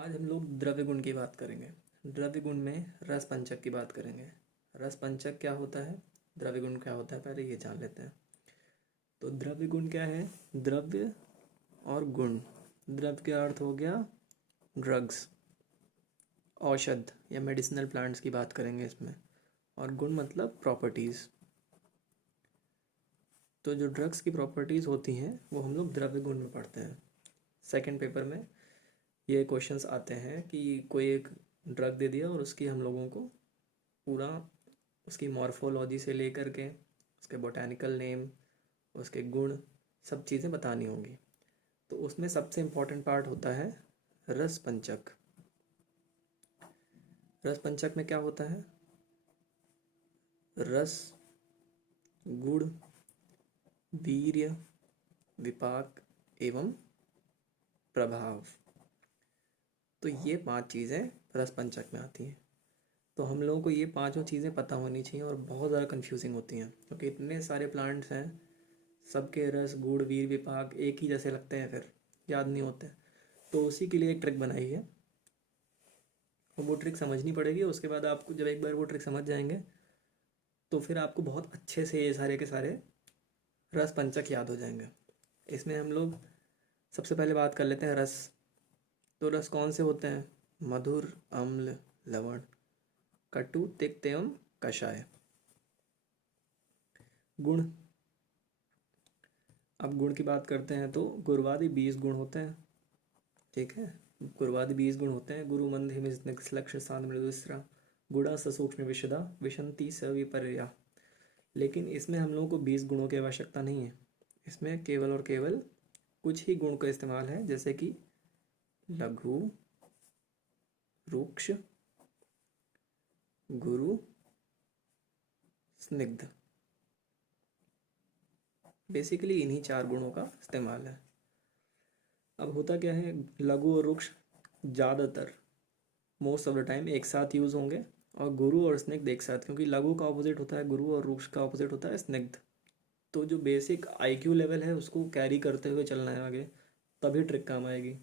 आज हम लोग द्रव्य गुण की बात करेंगे। द्रव्य गुण में रस पंचक की बात करेंगे। रस पंचक क्या होता है, द्रव्य गुण क्या होता है, पहले ये जान लेते हैं। तो द्रव्य गुण क्या है? द्रव्य और गुण। द्रव्य का अर्थ हो गया ड्रग्स, औषध या मेडिसिनल प्लांट्स की बात करेंगे इसमें। और गुण मतलब प्रॉपर्टीज़। तो जो ड्रग्स की प्रॉपर्टीज़ होती हैं वो हम लोग द्रव्य गुण में पढ़ते हैं। सेकंड पेपर में ये क्वेश्चंस आते हैं कि कोई एक ड्रग दे दिया और उसकी हम लोगों को पूरा उसकी मॉर्फोलॉजी से लेकर के उसके बोटैनिकल नेम, उसके गुण, सब चीज़ें बतानी होंगी। तो उसमें सबसे इम्पोर्टेंट पार्ट होता है रस पंचक। रस पंचक में क्या होता है? रस, गुण, वीर्य, विपाक एवं प्रभाव। तो ये 5 चीज़ें रस पंचक में आती हैं। तो हम लोगों को ये पांचों चीज़ें पता होनी चाहिए और बहुत ज़्यादा कंफ्यूजिंग होती हैं क्योंकि इतने सारे प्लांट्स हैं, सबके रस, गुण, वीर, विपाक एक ही जैसे लगते हैं, फिर याद नहीं होते। तो उसी के लिए एक ट्रिक बनाई है, वो ट्रिक समझनी पड़ेगी। उसके बाद आपको जब एक बार वो ट्रिक समझ जाएंगे तो फिर आपको बहुत अच्छे से ये सारे के सारे रस पंचक याद हो जाएंगे। इसमें हम लोग सबसे पहले बात कर लेते हैं रस। तो रस कौन से होते हैं? मधुर, अम्ल, लवण, कटु, तिक्त एवं कषाय। गुण, अब गुण की बात करते हैं तो गुरुवादि 20 गुण होते हैं। ठीक है, गुरुवादि 20 गुण होते हैं। गुरु मंद हिम लक्ष्य शांत मृदुस्रा गुणा सूक्ष्म विशदा विशंति सविपर्या। लेकिन इसमें हम लोगों को 20 गुणों की आवश्यकता नहीं है। इसमें केवल और केवल कुछ ही गुण का इस्तेमाल है, जैसे कि लघु, रुक्ष, गुरु, स्निग्ध। बेसिकली इन्हीं 4 गुणों का इस्तेमाल है। अब होता क्या है, लघु और रुक्ष ज़्यादातर मोस्ट ऑफ द टाइम एक साथ यूज़ होंगे और गुरु और स्निग्ध एक साथ, क्योंकि लघु का ऑपोजिट होता है गुरु और रुक्ष का ऑपोजिट होता है स्निग्ध। तो जो बेसिक आईक्यू लेवल है उसको कैरी करते हुए चलना है आगे, तभी ट्रिक काम आएगी।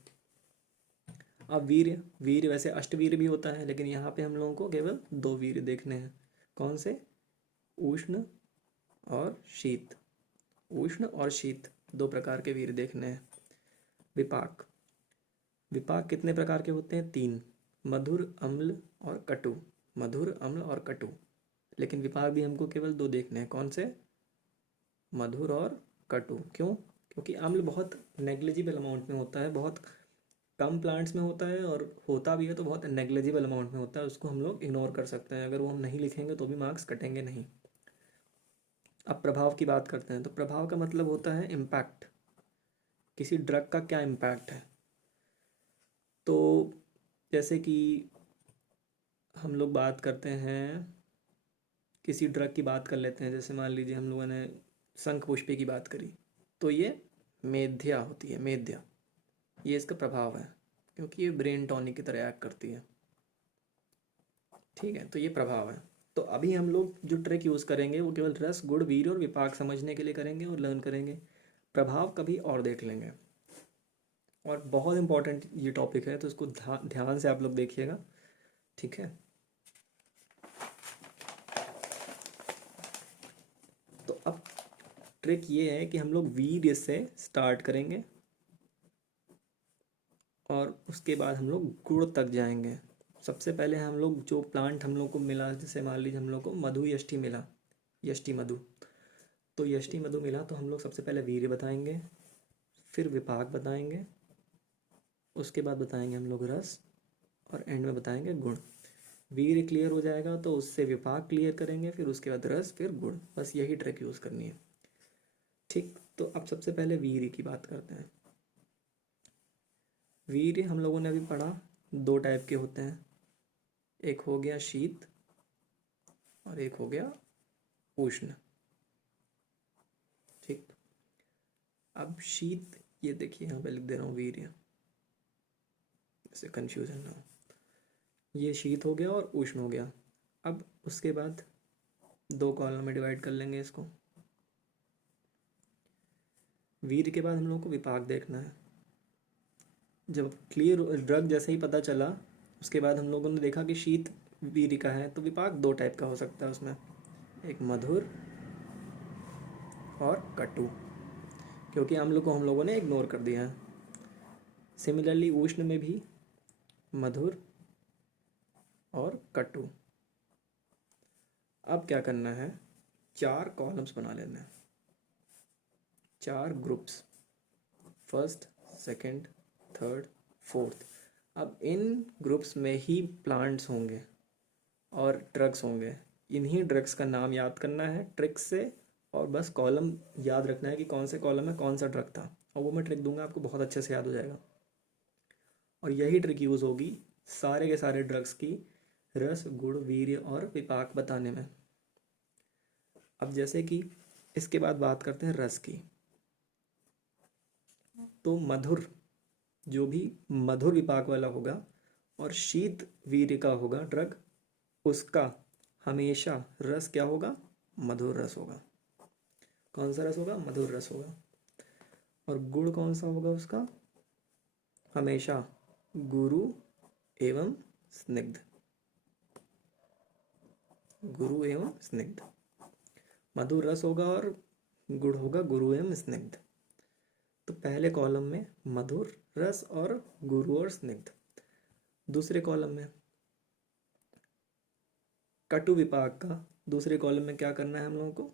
अब वीर्य, वीर्य वैसे अष्टवीर्य भी होता है, लेकिन यहाँ पे हम लोगों को केवल 2 वीर्य देखने हैं। कौन से? उष्ण और शीत। उष्ण और शीत 2 प्रकार के वीर्य देखने हैं। विपाक, विपाक कितने प्रकार के होते हैं? 3, मधुर, अम्ल और कटु। मधुर, अम्ल और कटु। लेकिन विपाक भी हमको केवल 2 देखने हैं। कौन से? मधुर और कटु। क्यों? क्योंकि अम्ल बहुत नेग्लिजिबल अमाउंट में होता है, बहुत कम प्लांट्स में होता है, और होता भी है तो बहुत नेग्लिजिबल अमाउंट में होता है, उसको हम लोग इग्नोर कर सकते हैं। अगर वो हम नहीं लिखेंगे तो भी मार्क्स कटेंगे नहीं। अब प्रभाव की बात करते हैं। तो प्रभाव का मतलब होता है इम्पैक्ट, किसी ड्रग का क्या इम्पैक्ट है। तो जैसे कि हम लोग बात करते हैं, किसी ड्रग की बात कर लेते हैं, जैसे मान लीजिए हम लोगों ने शंख पुष्पी की बात करी, तो ये मेध्या होती है, मेध्या। ये इसका प्रभाव है क्योंकि ये ब्रेन टॉनिक की तरह एक्ट करती है। ठीक है, तो ये प्रभाव है। तो अभी हम लोग जो ट्रिक यूज़ करेंगे वो केवल रस, गुण, वीर्य और विपाक समझने के लिए करेंगे और लर्न करेंगे। प्रभाव कभी और देख लेंगे। और बहुत इंपॉर्टेंट ये टॉपिक है, तो इसको ध्यान से आप लोग देखिएगा। ठीक है, तो अब ट्रिक ये है कि हम लोग वीर्य से स्टार्ट करेंगे और उसके बाद हम लोग गुण तक जाएंगे। सबसे पहले हम लोग जो प्लांट हम लोग को मिला, जैसे मान लीजिए हम लोग को मधु यष्टि मिला, यष्टि मधु। तो यष्टि मधु मिला तो हम लोग सबसे पहले वीर्य बताएंगे, फिर विपाक बताएंगे, उसके बाद बताएंगे हम लोग रस, और एंड में बताएंगे गुण। वीर्य क्लियर हो जाएगा तो उससे विपाक क्लियर करेंगे, फिर उसके बाद रस, फिर गुण। बस यही ट्रिक यूज़ करनी है। ठीक, तो अब सबसे पहले वीर्य की बात करते हैं। वीर्य हम लोगों ने अभी पढ़ा 2 टाइप के होते हैं, एक हो गया शीत और एक हो गया उष्ण। ठीक, अब शीत, ये देखिए यहाँ पे लिख दे रहा हूँ वीर्य, इससे कन्फ्यूजन ना हो। ये शीत हो गया और उष्ण हो गया। अब उसके बाद 2 कॉलम में डिवाइड कर लेंगे इसको। वीर्य के बाद हम लोग को विपाक देखना है। जब क्लियर ड्रग जैसे ही पता चला, उसके बाद हम लोगों ने देखा कि शीत वीरिका है, तो विपाक दो टाइप का हो सकता है उसमें, एक मधुर और कटु, क्योंकि हम लोगों ने इग्नोर कर दिया है। सिमिलरली उष्ण में भी मधुर और कटु। अब क्या करना है, 4 कॉलम्स बना लेना है, 4 groups, first, second, third, fourth. अब इन ग्रुप्स में ही प्लांट्स होंगे और ड्रग्स होंगे। इन्हीं ड्रग्स का नाम याद करना है ट्रिक से, और बस कॉलम याद रखना है कि कौन से कॉलम में कौन सा ड्रग था, और वो मैं ट्रिक दूंगा आपको, बहुत अच्छे से याद हो जाएगा। और यही ट्रिक यूज़ होगी सारे के सारे ड्रग्स की रस, गुण, वीर्य और विपाक बताने में। अब जैसे कि इसके बाद बात करते हैं रस की। तो मधुर, जो भी मधुर विपाक वाला होगा और शीत वीर्य का होगा ड्रग, उसका हमेशा रस क्या होगा, मधुर रस होगा। कौन सा रस होगा, मधुर रस होगा। और गुण कौन सा होगा उसका, हमेशा गुरु एवं स्निग्ध, गुरु एवं स्निग्ध। मधुर रस होगा और गुण होगा गुरु एवं स्निग्ध। तो पहले कॉलम में मधुर रस और गुरु और स्निग्ध। दूसरे कॉलम में कटु विपाक का, दूसरे कॉलम में क्या करना है हम लोगों को,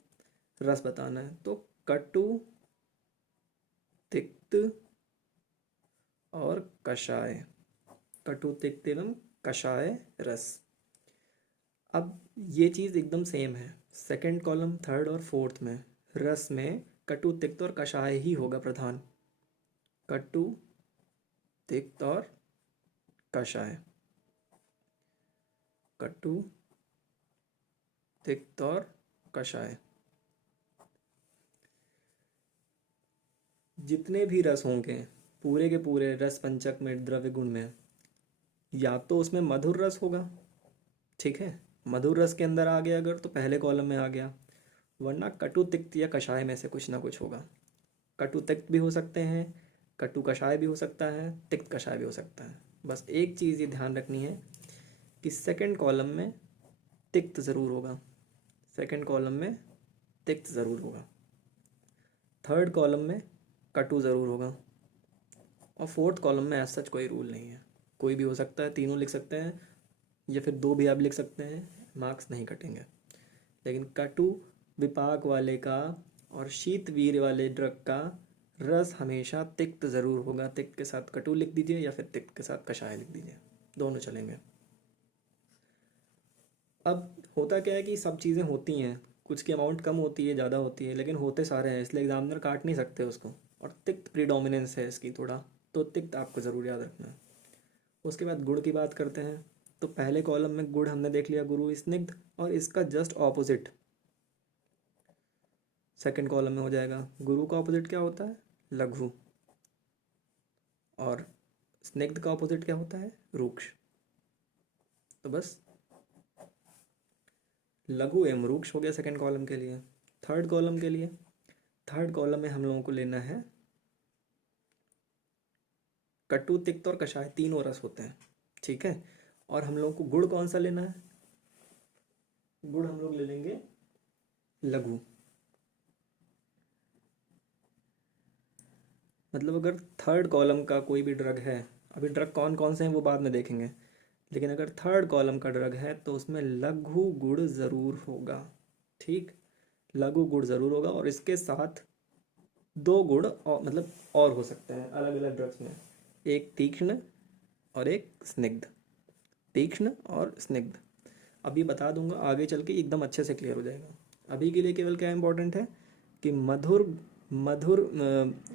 रस बताना है। तो कटु, तिक्त और कषाय, कटु, तिक्त एवं कषाय रस। अब ये चीज़ एकदम सेम है, सेकंड कॉलम, थर्ड और फोर्थ में रस में कटु, तिक्त और कषाय ही होगा प्रधान। कटु, तिक्त और कषाय, कटु, तिक्त और कषाय। जितने भी रस होंगे पूरे के पूरे रस पंचक में, द्रव्य गुण में, या तो उसमें मधुर रस होगा, ठीक है, मधुर रस के अंदर आ गया अगर तो पहले कॉलम में आ गया, वरना कटु, तिक्त या कषाय में से कुछ ना कुछ होगा। कटु तिक्त भी हो सकते हैं, कटु कषाय भी हो सकता है, तिक्त कषाय भी हो सकता है। बस एक चीज़ ये ध्यान रखनी है कि सेकंड कॉलम में तिक्त ज़रूर होगा, सेकंड कॉलम में तिक्त ज़रूर होगा, थर्ड कॉलम में कटु ज़रूर होगा, और फोर्थ कॉलम में ऐसा सच कोई रूल नहीं है, कोई भी हो सकता है, तीनों लिख सकते हैं या फिर 2 भी आप लिख सकते हैं, मार्क्स नहीं कटेंगे। लेकिन कटु विपाक वाले का और शीत वीर्य वाले ड्रग का रस हमेशा तिक्त ज़रूर होगा। तिक्त के साथ कटु लिख दीजिए या फिर तिक्त के साथ कषाय लिख दीजिए, दोनों चलेंगे। अब होता क्या है कि सब चीज़ें होती हैं, कुछ की अमाउंट कम होती है, ज़्यादा होती है, लेकिन होते सारे हैं, इसलिए एग्जामिनर काट नहीं सकते उसको, और तिक्त प्रीडोमिनेंस है इसकी थोड़ा, तो तिक्त आपको ज़रूर याद रखना है। उसके बाद गुड़ की बात करते हैं। तो पहले कॉलम में गुड़ हमने देख लिया, गुरु स्निग्ध, और इसका जस्ट ऑपोजिट सेकंड कॉलम में हो जाएगा। गुरु का ऑपोजिट क्या होता है, लघु, और स्निग्ध का ऑपोजिट क्या होता है, रूक्ष। तो बस लघु एवं रूक्ष हो गया सेकंड कॉलम के लिए। थर्ड कॉलम के लिए, थर्ड कॉलम में हम लोगों को लेना है कटु, तिक्त और कषाय, तीनों रस होते हैं, ठीक है। और हम लोगों को गुड़ कौन सा लेना है, गुड़ हम लोग ले लेंगे लघु। मतलब अगर थर्ड कॉलम का कोई भी ड्रग है, अभी ड्रग कौन कौन से हैं वो बाद में देखेंगे, लेकिन अगर थर्ड कॉलम का ड्रग है तो उसमें लघु गुड़ ज़रूर होगा, ठीक, लघु गुड़ ज़रूर होगा। और इसके साथ 2 गुण और मतलब और हो सकते हैं अलग अलग ड्रग्स में, एक तीक्ष्ण और एक स्निग्ध, तीक्ष्ण और स्निग्ध। अभी बता दूंगा, आगे चल के एकदम अच्छे से क्लियर हो जाएगा। अभी के लिए केवल क्या इंपॉर्टेंट है कि मधुर मधुर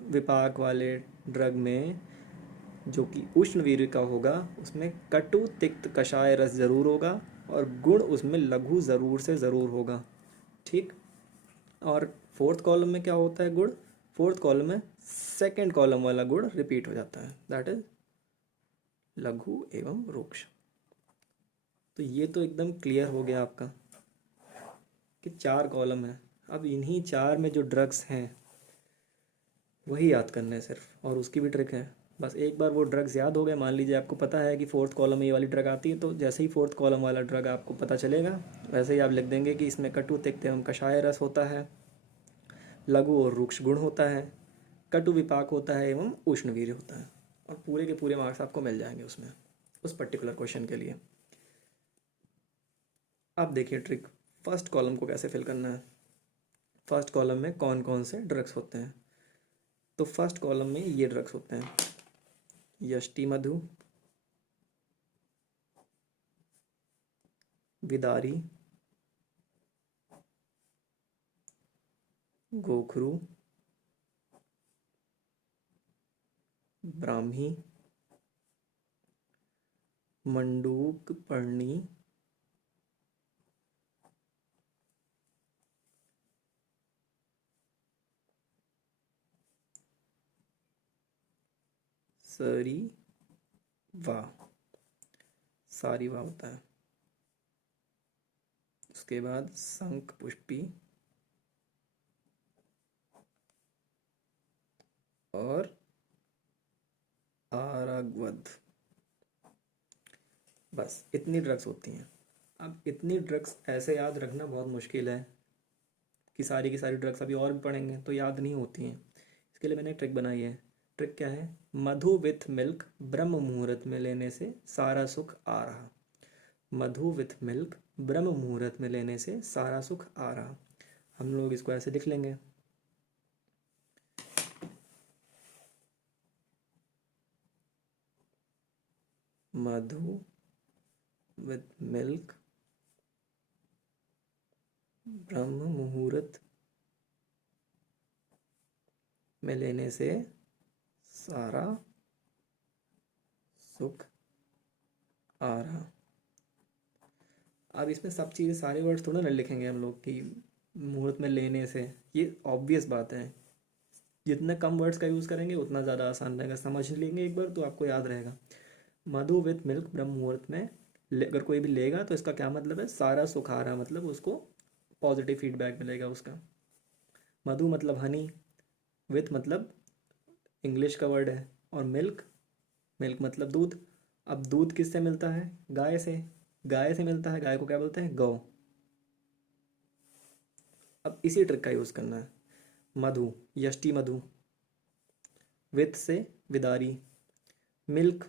विपाक वाले ड्रग में जो कि उष्ण वीर्य का होगा, उसमें कटु, तिक्त, कषाय रस ज़रूर होगा, और गुण उसमें लघु ज़रूर से ज़रूर होगा, ठीक। और फोर्थ कॉलम में क्या होता है गुण, फोर्थ कॉलम में सेकंड कॉलम वाला गुण रिपीट हो जाता है, दैट इज लघु एवं रूक्ष। तो ये तो एकदम क्लियर हो गया आपका कि 4 कॉलम है। अब इन्हीं 4 में जो ड्रग्स हैं वही याद करना है सिर्फ, और उसकी भी ट्रिक है। बस एक बार वो ड्रग्स याद हो गए, मान लीजिए आपको पता है कि फोर्थ कॉलम में ये वाली ड्रग आती है, तो जैसे ही फोर्थ कॉलम वाला ड्रग आपको पता चलेगा वैसे ही आप लिख देंगे कि इसमें कटु तिक्त एवं कषाय रस होता है, लघु और रुक्ष गुण होता है, कटु विपाक होता है एवं उष्णवीर्य होता है। और पूरे के पूरे मार्क्स आपको मिल जाएंगे उसमें, उस पर्टिकुलर क्वेश्चन के लिए। अब देखिए ट्रिक, फर्स्ट कॉलम को कैसे फिल करना है। फर्स्ट कॉलम में कौन कौन से ड्रग्स होते हैं, तो फर्स्ट कॉलम में ये ड्रग्स होते हैं, यष्टि मधु, विदारी, गोखरू, ब्राह्मी, मंडूक पर्णी, सरी वाह, सारी वाह होता है। उसके बाद शंख पुष्पी और आराग्वद। बस इतनी ड्रग्स होती हैं। अब इतनी ड्रग्स ऐसे याद रखना बहुत मुश्किल है कि सारी की सारी ड्रग्स अभी और भी पढ़ेंगे तो याद नहीं होती हैं। इसके लिए मैंने ट्रिक बनाई है। ट्रिक क्या है, मधु विथ मिल्क ब्रह्म मुहूर्त में लेने से सारा सुख आ रहा। मधु विथ मिल्क ब्रह्म मुहूर्त में लेने से सारा सुख आ रहा। हम लोग इसको ऐसे लिख लेंगे, मधु विथ मिल्क ब्रह्म मुहूर्त में लेने से सारा सुख आ रहा। अब इसमें सब चीज़ें सारे वर्ड्स थोड़ा ना लिखेंगे हम लोग कि मुहूर्त में लेने से, ये ऑब्वियस बात है। जितने कम वर्ड्स का यूज़ करेंगे उतना ज़्यादा आसान रहेगा, समझ लेंगे एक बार तो आपको याद रहेगा। मधु विथ मिल्क ब्रह्म मुहूर्त में अगर कोई भी लेगा तो इसका क्या मतलब है, सारा सुख आ रहा, मतलब उसको पॉजिटिव फीडबैक मिलेगा उसका। मधु मतलब हनी, विथ मतलब इंग्लिश का वर्ड है, और मिल्क, मिल्क मतलब दूध। अब दूध किससे मिलता है, गाय से, गाय से मिलता है, गाय को क्या बोलते हैं, गौ। अब इसी ट्रिक का यूज़ करना है। मधु, यष्टि मधु, विथ से विदारी, मिल्क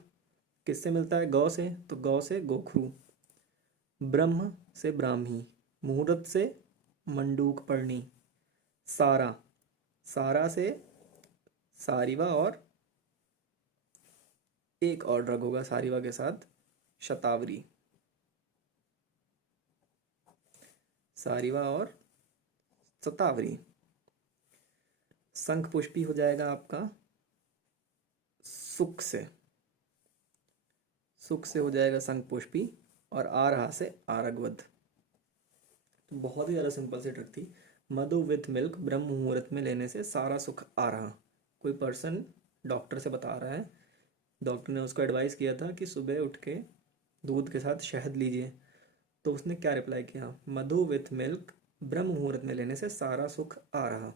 किससे मिलता है, गौ से, तो गौ से गोखरू, ब्रह्म से ब्राह्मी, मुहूर्त से मंडूक पर्णी, सारा, सारा से सारिवा, और एक और ड्रग होगा सारिवा के साथ, शतावरी। सारिवा और शतावरी। शंख पुष्पी हो जाएगा आपका सुख से, सुख से हो जाएगा शंख पुष्पी, और आ रहा से आरगवद। तो बहुत ही ज़्यादा सिंपल सी ट्रिक थी। मधु विथ मिल्क ब्रह्म मुहूर्त में लेने से सारा सुख आ रहा। कोई पर्सन डॉक्टर से बता रहा है, डॉक्टर ने उसको एडवाइस किया था कि सुबह उठ के दूध के साथ शहद लीजिए, तो उसने क्या रिप्लाई किया, मधु विथ मिल्क ब्रह्म मुहूर्त में लेने से सारा सुख आ रहा।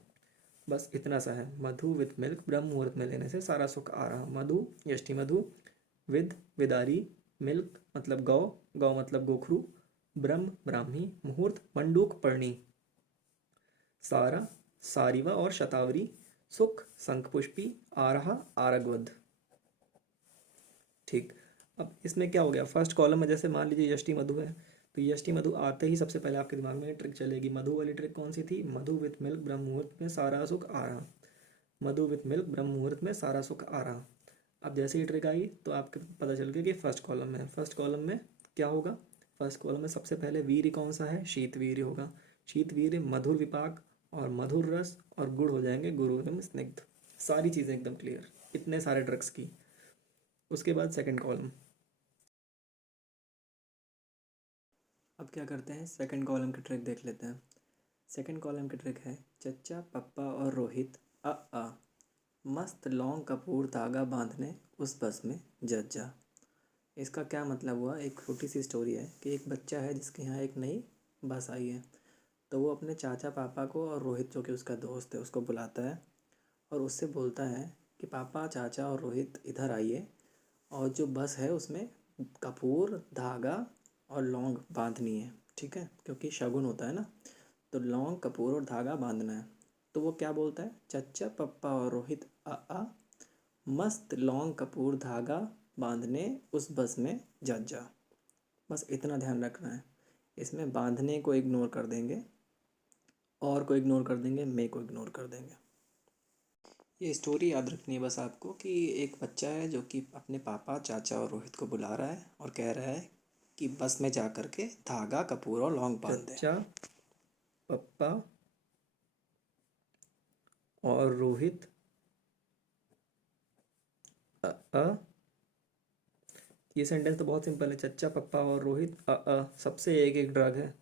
बस इतना सा है, मधु विथ मिल्क ब्रह्म मुहूर्त में लेने से सारा सुख आ रहा। मधु यष्टि मधु, विद विदारी, मिल्क मतलब गौ, गौ मतलब गोखरू, ब्रह्म ब्राह्मी, मुहूर्त मंडूक पर्णी, सारा सारिवा और शतावरी, सुख शंखपुष्पी, आ रहा आरगवद। ठीक। अब इसमें क्या हो गया, फर्स्ट कॉलम में जैसे मान लीजिए यष्टि मधु है, तो यष्टि मधु आते ही सबसे पहले आपके दिमाग में ट्रिक चलेगी। मधु वाली ट्रिक कौन सी थी, मधु विथ मिल्क ब्रह्म मुहूर्त में सारा सुख आ रहा। मधु विथ मिल्क ब्रह्म मुहूर्त में सारा सुख आ रहा। अब जैसे ही ट्रिक आई तो आपको पता चल गया कि फर्स्ट कॉलम में है। फर्स्ट कॉलम में क्या होगा, फर्स्ट कॉलम में सबसे पहले वीर्य कौन सा है, शीत वीर्य होगा। शीत वीर्य मधुर विपाक और मधुर रस और गुड़ हो जाएंगे गुरु एवं स्निग्ध। सारी चीज़ें एकदम क्लियर, इतने सारे ड्रग्स की। उसके बाद सेकंड कॉलम। अब क्या करते हैं, सेकंड कॉलम की ट्रिक देख लेते हैं। सेकंड कॉलम की ट्रिक है, चच्चा पप्पा और रोहित आ मस्त लौंग कपूर धागा बांधने उस बस में जज्जा। इसका क्या मतलब हुआ, एक छोटी सी स्टोरी है कि एक बच्चा है जिसके यहाँ एक नई बस आई है, तो वो अपने चाचा पापा को और रोहित जो कि उसका दोस्त है उसको बुलाता है और उससे बोलता है कि पापा चाचा और रोहित इधर आइए, और जो बस है उसमें कपूर, धागा और लौंग बांधनी है, ठीक है, क्योंकि शगुन होता है ना, तो लौंग, कपूर और धागा बांधना है। तो वो क्या बोलता है, चच्चा पप्पा और रोहित आ मस्त लौंग कपूर धागा बांधने उस बस में जा जा। बस इतना ध्यान रखना है, इसमें बांधने को इग्नोर कर देंगे, और को इग्नोर कर देंगे, मैं को इग्नोर कर देंगे। ये स्टोरी याद रखनी है बस आपको कि एक बच्चा है जो कि अपने पापा, चाचा और रोहित को बुला रहा है और कह रहा है कि बस में जा कर के धागा, कपूर और लौंग बांध दे। चाचा, पप्पा और रोहित अ ये सेंटेंस तो बहुत सिंपल है, चच्चा पप्पा और रोहित सबसे एक एक ड्रग है।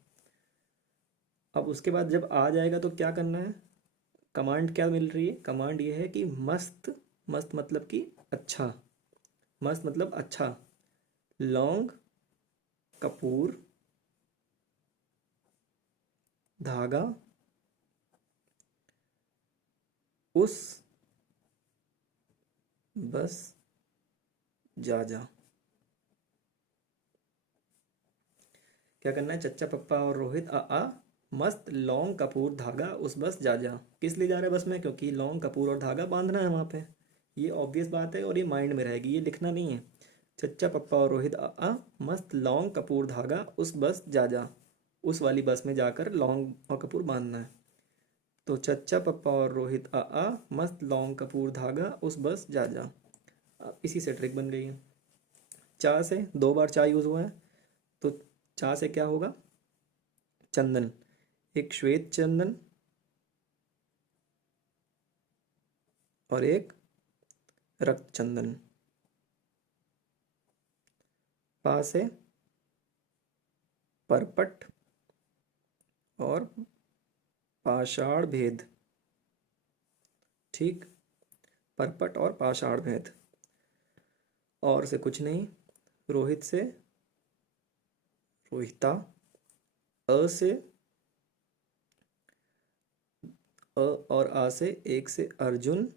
अब उसके बाद जब आ जाएगा तो क्या करना है, कमांड क्या मिल रही है, कमांड ये है कि मस्त, मस्त मतलब कि अच्छा, मस्त मतलब अच्छा, लौंग, कपूर, धागा उस बस जा जा। क्या करना है, चच्चा पप्पा और रोहित मस्त लौंग, कपूर, धागा उस बस जा जा। किस लिए जा रहे हैं बस में, क्योंकि लौंग, कपूर और धागा बांधना है वहाँ पे। ये ऑब्वियस बात है और ये माइंड में रहेगी, ये लिखना नहीं है। चच्चा पप्पा और रोहित मस्त लौंग, कपूर, धागा उस बस जा जा। उस वाली बस में जाकर लौंग और कपूर बांधना है। तो चच्चा पप्पा और रोहित मस्त लौंग, कपूर, धागा उस बस जा जा। अब इसी से ट्रिक बन गई है। चा से 2 बार चा यूज़ हुआ है, तो चा से क्या होगा, चंदन, एक श्वेत चंदन और एक रक्त चंदन। पा से परपट और पाषाण भेद, ठीक, परपट और पाषाण भेद। और से कुछ नहीं, रोहित से रोहिता, अ से अ और आ से एक से अर्जुन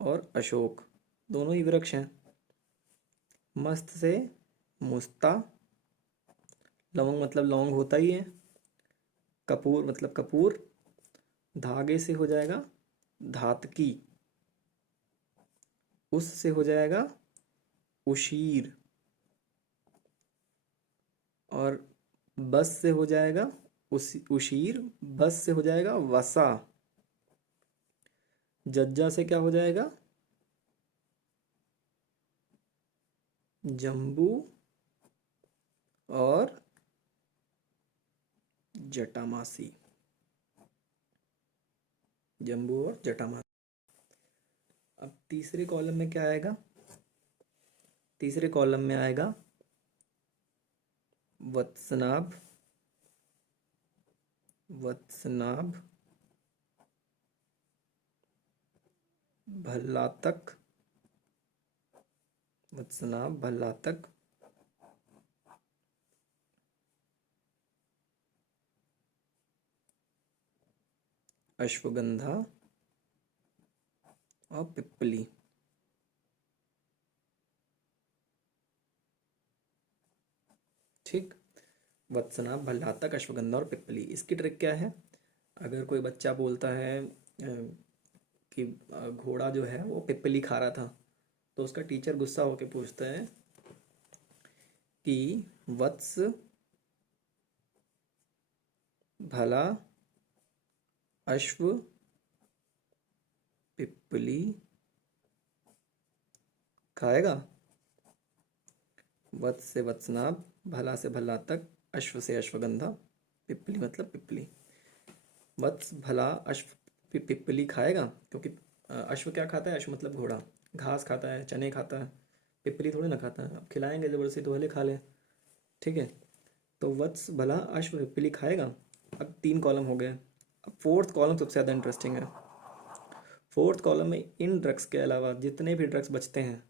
और अशोक, दोनों ही वृक्ष हैं। मस्त से मुस्ता, लवंग मतलब लौंग होता ही है, कपूर मतलब कपूर, धागे से हो जाएगा धातकी, उस से हो जाएगा उशीर, और बस से हो जाएगा उशीर, बस से हो जाएगा वसा, जज्जा से क्या हो जाएगा जम्बू और जटामासी, जम्बू और जटामासी। अब तीसरे कॉलम में क्या आएगा, तीसरे कॉलम में आएगा वत्सनाभ, वत्सनाभ, भल्लातक, वत्सनाभ, भल्लातक, अश्वगंधा और पिप्पली। ठीक, वत्सनाभ, भल्लातक, अश्वगंधा और पिप्पली। इसकी ट्रिक क्या है, अगर कोई बच्चा बोलता है कि घोड़ा जो है वो पिप्पली खा रहा था, तो उसका टीचर गुस्सा होकर पूछता है कि वत्स भला अश्व पिप्पली खाएगा। वत्स से वत्सनाभ, भला से भल्लातक, अश्व से अश्वगंधा, पिप्पली मतलब पिप्पली। वत्स भला अश्व पिप्पली खाएगा, क्योंकि अश्व क्या खाता है, अश्व मतलब घोड़ा, घास खाता है, चने खाता है, पिप्पली थोड़ी ना खाता है। अब खिलाएंगे ज़बरदस्ती तो भले खा ले, ठीक है। तो वत्स भला अश्व पिप्पली खाएगा। अब 3 कॉलम हो गए। अब फोर्थ कॉलम सबसे ज़्यादा इंटरेस्टिंग है। फोर्थ कॉलम में इन ड्रग्स के अलावा जितने भी ड्रग्स बचते हैं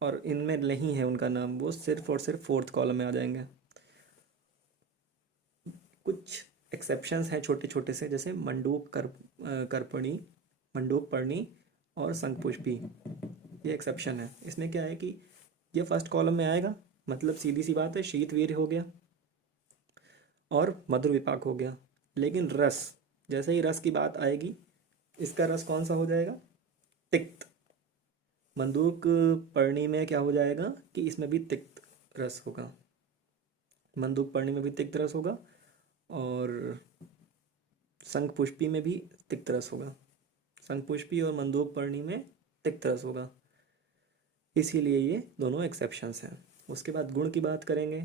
और इनमें नहीं है उनका नाम, वो सिर्फ और सिर्फ फोर्थ कॉलम में आ जाएंगे। कुछ एक्सेप्शंस हैं छोटे छोटे से, जैसे मंडूक करपणी, मंडूक पर्णी और संकपुष्पी, ये एक्सेप्शन है। इसमें क्या है कि ये फर्स्ट कॉलम में आएगा, मतलब सीधी सी बात है, शीत वीर्य हो गया और मधुर विपाक हो गया। लेकिन रस, जैसे ही रस की बात आएगी, इसका रस कौन सा हो जाएगा? तिक्त। मंदूक पर्णी में क्या हो जाएगा कि इसमें भी तिक्त रस होगा, मंदूक पर्णी में भी तिक्त रस होगा और शंखपुष्पी में भी तिक्त रस होगा। शंखपुष्पी और मंदूक पर्णी में तिक्त रस होगा, इसीलिए ये दोनों एक्सेप्शंस हैं। उसके बाद गुण की बात करेंगे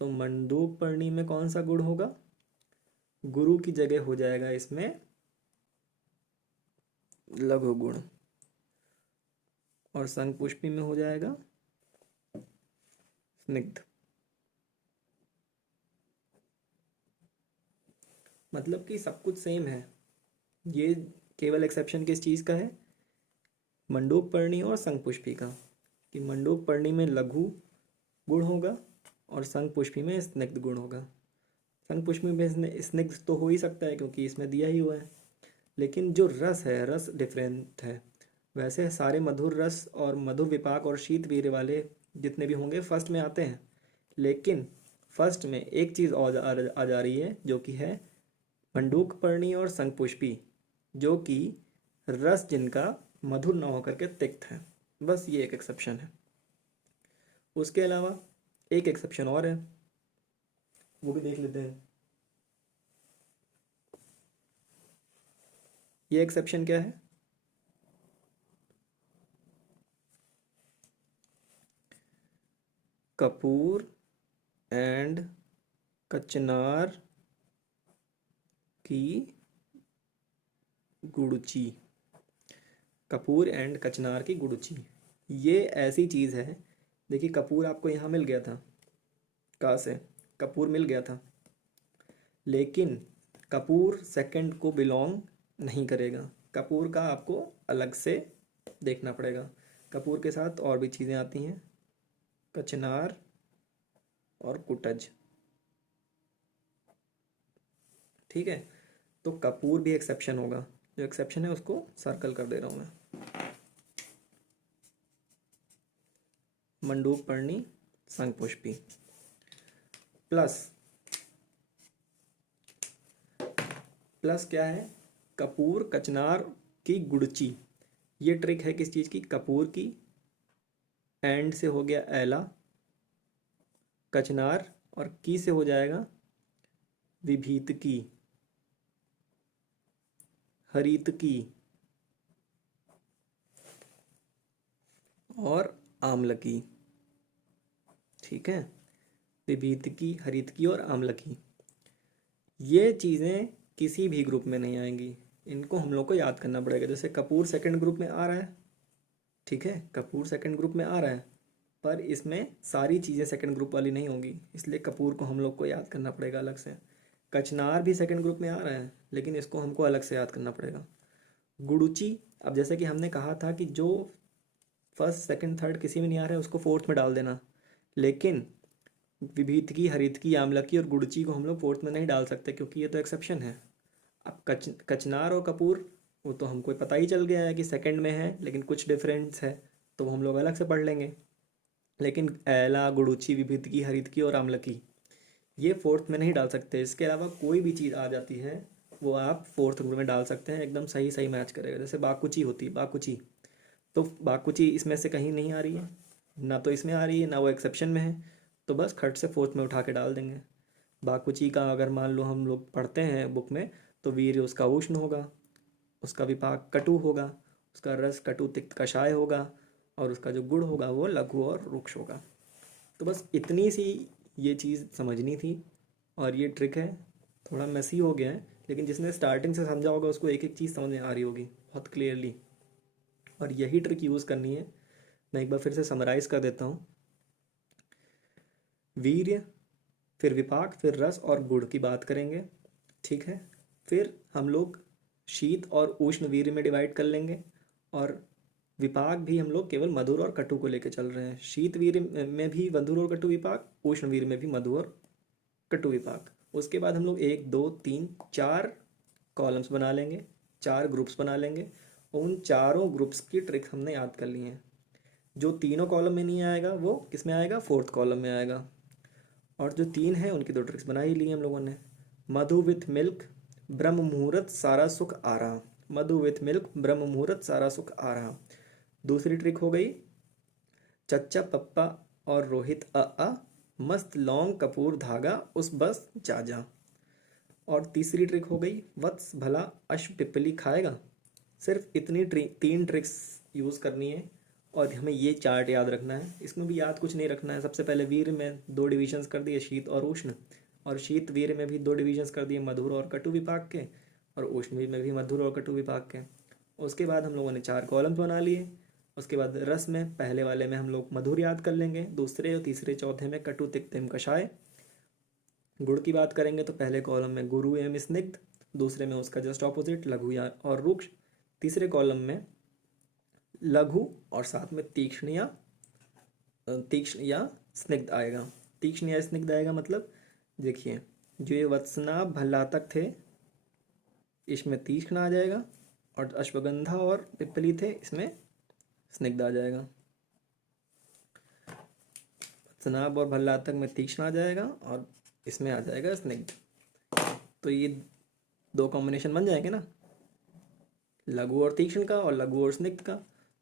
तो मंदूक पर्णी में कौन सा गुण होगा? गुरु की जगह हो जाएगा इसमें लघु गुण, और शंखपुष्पी में हो जाएगा स्निग्ध। मतलब कि सब कुछ सेम है, ये केवल एक्सेप्शन किस चीज़ का है? मंडूक पर्णी और शंखपुष्पी का, कि मंडूक पर्णी में लघु गुण होगा और शंखपुष्पी में स्निग्ध गुण होगा। शंखपुष्पी में स्निग्ध तो हो ही सकता है क्योंकि इसमें दिया ही हुआ है, लेकिन जो रस है, रस डिफरेंट है। वैसे सारे मधुर रस और मधुर विपाक और शीत वीर्य वाले जितने भी होंगे फर्स्ट में आते हैं, लेकिन फर्स्ट में एक चीज़ और आ जा रही है, जो कि है मंडूक पर्णी और शंखपुष्पी, जो कि रस जिनका मधुर न होकर के तिक्त है। बस ये एक एक्सेप्शन है। उसके अलावा एक एक्सेप्शन और है, वो भी देख लेते हैं। ये एक्सेप्शन क्या है? कपूर एंड कचनार की गुड़ची। कपूर एंड कचनार की गुड़ची, ये ऐसी चीज़ है, देखिए कपूर आपको यहाँ मिल गया था, कहाँ से? कपूर मिल गया था, लेकिन कपूर सेकंड को बिलोंग नहीं करेगा। कपूर का आपको अलग से देखना पड़ेगा। कपूर के साथ और भी चीज़ें आती हैं, कचनार और कुटज, ठीक है। तो कपूर भी एक्सेप्शन होगा, जो एक्सेप्शन है उसको सर्कल कर दे रहा हूँ मैं। मंडूक पर्णी शंखपुष्पी प्लस क्या है? कपूर कचनार की गुड़ची। ये ट्रिक है किस चीज़ की? कपूर की, एंड से हो गया एला, कचनार और की से हो जाएगा विभीत की, हरित की और आम्ल की, ठीक है। विभीत की, हरित की और आम्ल की, ये चीज़ें किसी भी ग्रुप में नहीं आएंगी, इनको हम लोग को याद करना पड़ेगा। जैसे कपूर सेकंड ग्रुप में आ रहा है, ठीक है, कपूर सेकंड ग्रुप में आ रहा है, पर इसमें सारी चीज़ें सेकंड ग्रुप वाली नहीं होंगी, इसलिए कपूर को हम लोग को याद करना पड़ेगा अलग से। कचनार भी सेकंड ग्रुप में आ रहा है, लेकिन इसको हमको अलग से याद करना पड़ेगा। गुड़ुची, अब जैसे कि हमने कहा था कि जो फर्स्ट सेकंड थर्ड किसी में नहीं आ रहा है उसको फोर्थ में डाल देना, लेकिन विभीत की, हरित की, आम्ला की और गुड़ची को हम लोग फोर्थ में नहीं डाल सकते क्योंकि ये तो एक्सेप्शन है। अब कचनार और कपूर, वो तो हमको पता ही चल गया है कि सेकंड में है, लेकिन कुछ डिफरेंस है तो हम लोग अलग से पढ़ लेंगे। लेकिन एला, गुड़ुची, विभीत की, हरित की और आम्ल की, ये फोर्थ में नहीं डाल सकते। इसके अलावा कोई भी चीज़ आ जाती है वो आप फोर्थ ग्रुप में डाल सकते हैं, एकदम सही सही मैच करेगा। जैसे बाकुची होती है, बाकुची, तो बाकुची इसमें से कहीं नहीं आ रही है, ना तो इसमें आ रही है ना वो एक्सेप्शन में है, तो बस खट से फोर्थ में उठा के डाल देंगे। बाकुची का अगर मान लो हम लोग पढ़ते हैं बुक में, तो वीर्य उसका उष्ण होगा, उसका विपाक कटु होगा, उसका रस कटु तिक्त कषाय होगा, और उसका जो गुण होगा वो लघु और रुक्ष होगा। तो बस इतनी सी ये चीज़ समझनी थी, और ये ट्रिक है, थोड़ा मेसी हो गया है, लेकिन जिसने स्टार्टिंग से समझा होगा उसको एक एक चीज़ समझ में आ रही होगी बहुत क्लियरली, और यही ट्रिक यूज़ करनी है। मैं एक बार फिर से समराइज़ कर देता हूँ। वीर्य, फिर विपाक, फिर रस और गुण की बात करेंगे, ठीक है। फिर हम लोग शीत और उष्ण वीर्य में डिवाइड कर लेंगे, और विपाक भी हम लोग केवल मधुर और कटु को लेकर चल रहे हैं। शीत वीर्य में भी मधुर और कटु विपाक, उष्ण वीर्य में भी मधुर और कटु विपाक। उसके बाद हम लोग 1 2 3 4 कॉलम्स बना लेंगे, 4 ग्रुप्स बना लेंगे, उन चारों ग्रुप्स की ट्रिक हमने याद कर ली हैं। जो तीनों कॉलम में नहीं आएगा वो किस में आएगा, फोर्थ कॉलम में आएगा। और जो तीन है उनकी दो ट्रिक्स बना ही ली हम लोगों ने। मधु विथ मिल्क, ब्रह्म मुहूर्त सारा सुख आ रहा। मधु विथ मिल्क, ब्रह्म मुहूर्त सारा सुख आ रहा। दूसरी ट्रिक हो गई चच्चा पप्पा और रोहित अ मस्त लौंग कपूर धागा उस बस जा जा। और तीसरी ट्रिक हो गई वत्स भला अश्व पिपली खाएगा। सिर्फ इतनी तीन ट्रिक्स यूज़ करनी है और हमें ये चार्ट याद रखना है। इसमें भी याद कुछ नहीं रखना है। सबसे पहले वीर में दो डिविजन्स कर दिए, शीत और उष्ण, और शीत वीर में भी दो डिविजन्स कर दिए, मधुर और कटु विपाक के, और उष्ण में भी मधुर और कटु विपाक के। उसके बाद हम लोगों ने चार कॉलम्स बना लिए। उसके बाद रस में पहले वाले में हम लोग मधुर याद कर लेंगे, दूसरे और तीसरे चौथे में कटु तिक्त एवं कषाय। गुड़ की बात करेंगे तो पहले कॉलम में गुरु एवं स्निग्ध, दूसरे में उसका जस्ट ऑपोजिट लघु या और रुक्ष, तीसरे कॉलम में लघु और साथ में तीक्ष्ण या स्निग्ध आएगा। तीक्ष्ण या स्निग्ध आएगा मतलब देखिए जो ये वत्सना भल्लातक थे इसमें तीक्ष्ण आ जाएगा, और अश्वगंधा और पिपली थे इसमें स्निग्ध आ जाएगा। वत्सनाभ और भल्लातक में तीक्ष्ण आ जाएगा और इसमें आ जाएगा स्निग्ध। तो ये दो कॉम्बिनेशन बन जाएंगे ना, लघु और तीक्ष्ण का और लघु और स्निग्ध का।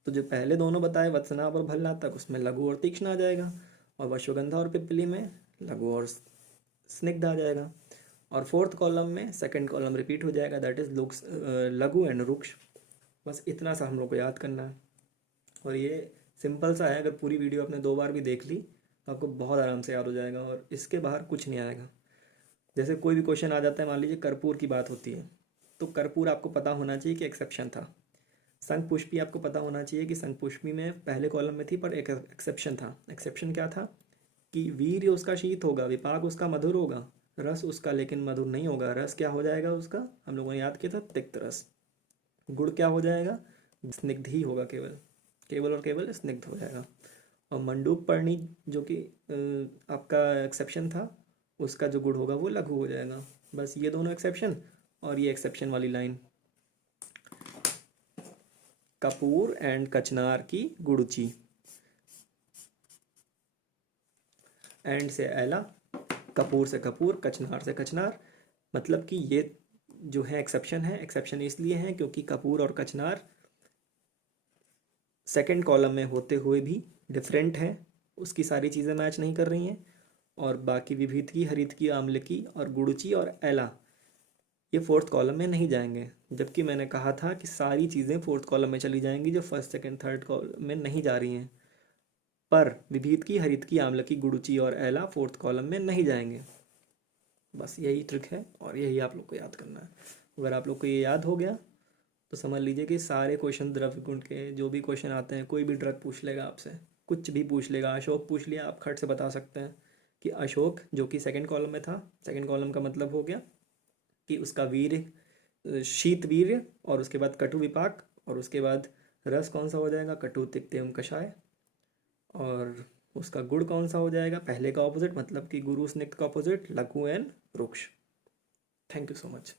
तो जो पहले दोनों बताए वत्सनाभ और भल्लातक उसमें लघु और तीक्ष्ण आ जाएगा, और अश्वगंधा और पिपली में लघु और स्निग्ध आ जाएगा। और फोर्थ कॉलम में सेकंड कॉलम रिपीट हो जाएगा, दैट इज लघु एंड रुक्ष। बस इतना सा हम लोग को याद करना है और ये सिंपल सा है। अगर पूरी वीडियो आपने 2 बार भी देख ली तो आपको बहुत आराम से याद हो जाएगा और इसके बाहर कुछ नहीं आएगा। जैसे कोई भी क्वेश्चन आ जाता है, मान लीजिए कर्पूर की बात होती है तो कर्पूर आपको पता होना चाहिए कि एक्सेप्शन था। शंखपुष्पी आपको पता होना चाहिए कि शंखपुष्पी में पहले कॉलम में थी पर एक एक्सेप्शन था। एक्सेप्शन क्या था कि वीर्य उसका शीत होगा, विपाक उसका मधुर होगा, रस उसका लेकिन मधुर नहीं होगा। रस क्या हो जाएगा उसका, हम लोगों ने याद किया था तिक्त रस। गुड़ क्या हो जाएगा, स्निग्ध ही होगा, केवल केवल और केवल स्निग्ध हो जाएगा। और मंडूक पर्णी जो कि आपका एक्सेप्शन था, उसका जो गुड़ होगा वो लघु हो जाएगा। बस ये दोनों एक्सेप्शन और ये एक्सेप्शन वाली लाइन। कपूर एंड कचनार की गुड़ची, एंड से एला, कपूर से कपूर, कचनार से कचनार। मतलब कि ये जो है एक्सेप्शन है। एक्सेप्शन इसलिए है क्योंकि कपूर और कचनार सेकंड कॉलम में होते हुए भी डिफरेंट है, उसकी सारी चीज़ें मैच नहीं कर रही हैं। और बाकी विभीत की, हरित की, आम्ल की और गुड़ची और एला ये फोर्थ कॉलम में नहीं जाएंगे। जबकि मैंने कहा था कि सारी चीज़ें फोर्थ कॉलम में चली जाएंगी जो फर्स्ट सेकंड थर्ड कॉलम में नहीं जा रही हैं। पर विभीत की, हरित की, आम्ल की, गुड़ची और एला फोर्थ कॉलम में नहीं जाएंगे। बस यही ट्रिक है और यही आप लोग को याद करना है। अगर आप लोग को ये याद हो गया तो समझ लीजिए कि सारे क्वेश्चन द्रव्य गुण के जो भी क्वेश्चन आते हैं, कोई भी ड्रग पूछ लेगा आपसे, कुछ भी पूछ लेगा, अशोक पूछ लिया आप खट से बता सकते हैं कि अशोक जो कि सेकंड कॉलम में था। सेकंड कॉलम का मतलब हो गया कि उसका वीर्य शीत वीर्य, और उसके बाद कटु विपाक, और उसके बाद रस कौन सा हो जाएगा, कटु तिक्त एवं कषाय। और उसका गुण कौन सा हो जाएगा, पहले का ऑपोजिट, मतलब कि गुरु स्निग्ध का ऑपोजिट लघु एंड रुक्ष। Thank you so much.